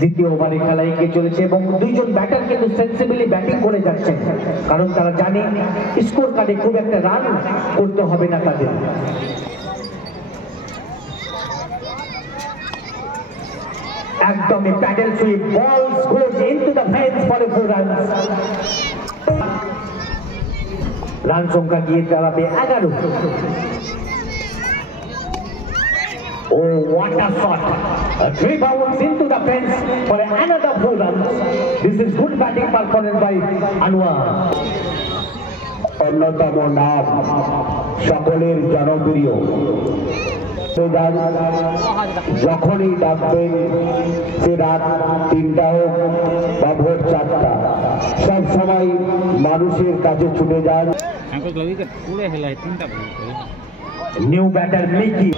দ্বিতীয় ওভারে খেলা এগিয়ে চলেছে এবং দুইজন ব্যাটার কিন্তু সেন্সিবলি ব্যাটিং করে যাচ্ছেন, কারণ তারা জানে স্কোর কার্ডে খুব একটা রান করতে হবে না তাদের। একদমই paddle sweep, balls goes into the fence for a 4 runs. Run সংখ্যা গিয়ে দাঁড়াবে 11। Oh, what a shot! 3 bounds into the fence for another 4 runs. This is good batting performance by Anwar. অন্যতম নাম, সকলের জনপ্রিয়, যখনই ডাকবেন সে রাত 3টা হোক বা ভোর 4টা, সব সময় মানুষের কাছে ছুটে যান। নিউ ব্যাটার মিকি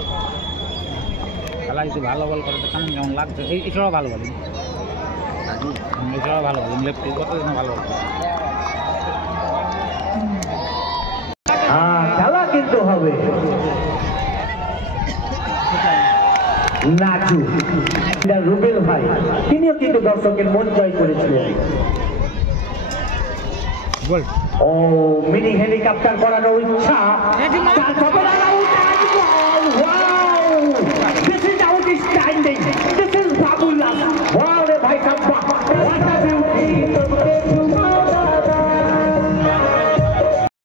খেলা একটু ভালো বল করে তো কেমন কেমন লাগছে। এছাড়াও ভালো বলিং, এছাড়াও ভালো বলিং, লেফট কত ভালো বল। খেলা কিন্তু হবে। নাচু রুবেল ভাই, তিনিও কিন্তু দর্শকের মন জয় করেছিলেন। ও মিনি হেলিকপ্টার করানোর ইচ্ছা,